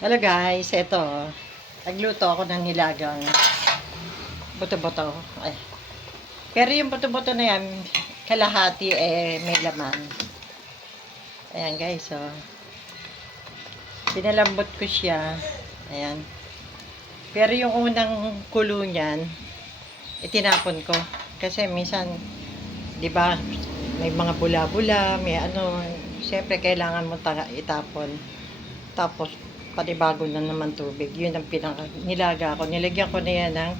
Hello guys, eto. Nagluto ako ng nilagang buto-buto. Ay. Pero yung buto-buto na yan, kalahati may laman. Ayan guys, oh. Pinalambot ko siya. Ayan. Pero yung unang kulo niyan, itinapon ko. Kasi minsan, di ba, may mga bula-bula, may ano, siyempre kailangan mo itapon. Tapos, panibago na naman tubig. Yun ang nilaga ko. Nilagyan ko na yan ng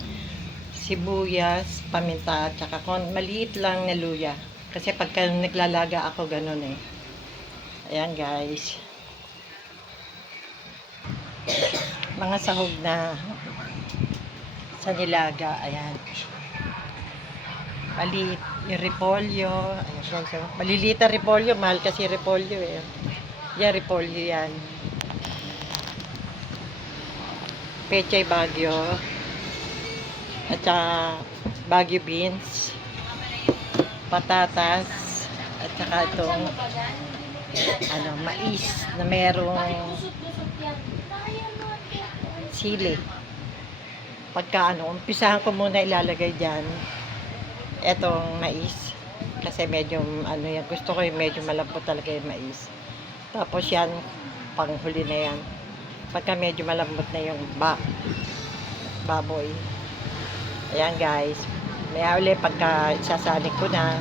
sibuyas, paminta, at saka maliit lang na luya. Kasi pagka naglalaga ako, ganun eh. Ayan guys. Mga sahog na sa nilaga. Ayan. Maliit yung repolyo. Ayan guys. Oh. Maliliit ang repolyo. Mahal kasi repolyo eh. Yan, repolyo yan. Pechay Bagyo at saka Bagyo beans, patatas at saka itong mais na merong sili. Pagka umpisahan ko muna ilalagay diyan etong mais kasi medyo yan, gusto ko yung medyo malambot talaga yung mais. Tapos yan panghuli na yan. Pagka medyo malambot na yung baboy. Ayan guys. Maya ulit pagka sasanig ko na.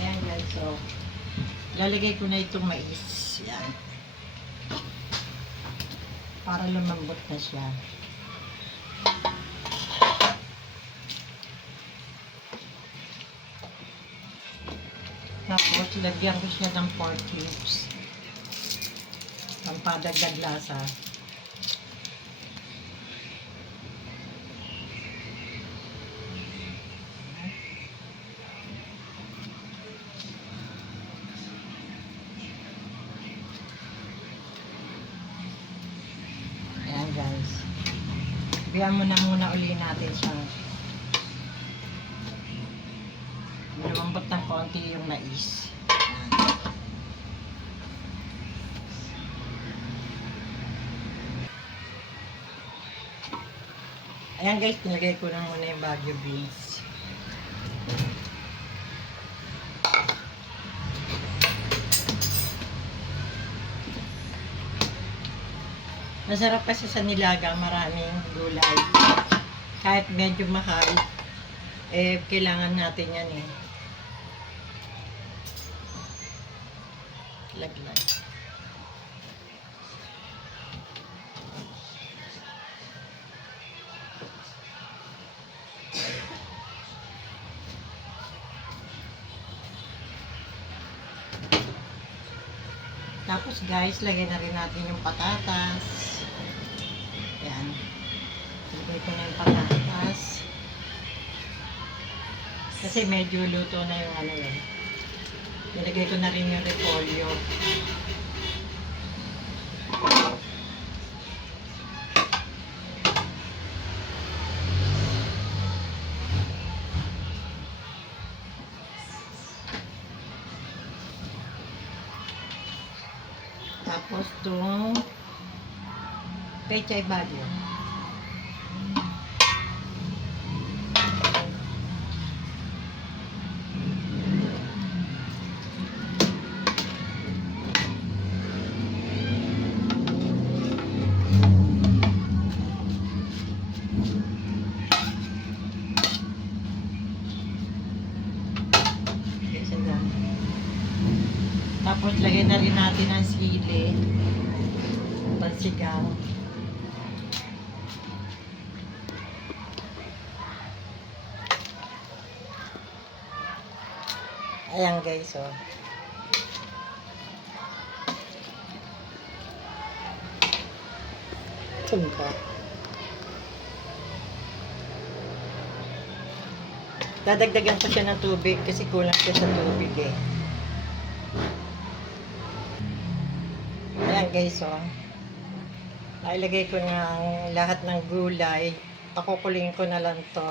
Ayan guys. So, lalagay ko na itong mais. Ayan. Para lumambot na siya. Tapos, lagyan ko siya ng pork cubes. Pampadagdag lasa. Ayan guys. Biyan mo na muna uli natin siya. Lumambot ng konti yung mais. Ayan guys, pinagay ko na muna yung Bagyo beans. Masarap kasi sa nilaga, maraming gulay. Kahit medyo mahal, kailangan natin yan eh. Laglag. Tapos guys, lagyan na rin natin yung patatas. Ayan. Lagay ko na yung patatas. Kasi medyo luto na yung Nilagay ko na rin yung repolyo. Tapos itong Pechay Bagyo. Tapos lagay na rin natin ang sili, pansigang. Ayan guys, oh. Tungka. Dadagdagan ko siya ng tubig kasi kulang siya sa tubig eh. Ayan guys, oh. Nailagay ko ng lahat ng gulay. Pakukulingin ko na lang to.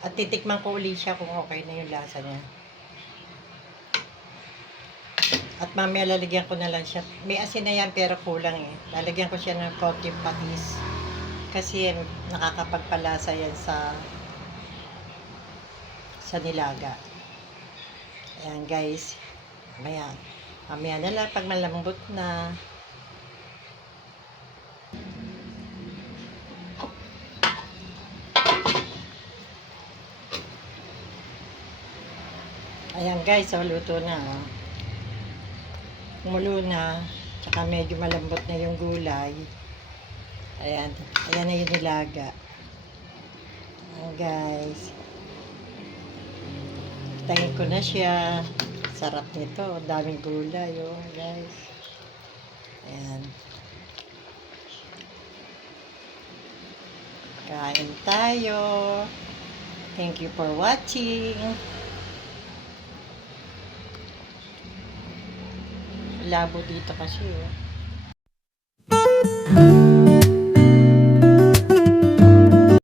At titikman ko ulit siya kung okay na yung lasa niya. At mamaya lalagyan ko na lang siya. May asin na yan pero kulang eh. Lalagyan ko siya ng konting patis. Kasi nakakapagpalasa yan sa nilaga. Ayan guys. Mamaya na lang pag malambot na. Ayan guys, so luto na. Oh. Kumulo na. Tsaka medyo malambot na yung gulay. Ayan. Ayan na yung nilaga. Ayan guys. Tahin ko na siya. Sarap nito. Daming gulay. Oh, guys. Ayan. Kain tayo. Thank you for watching. Labo dito kasi oh.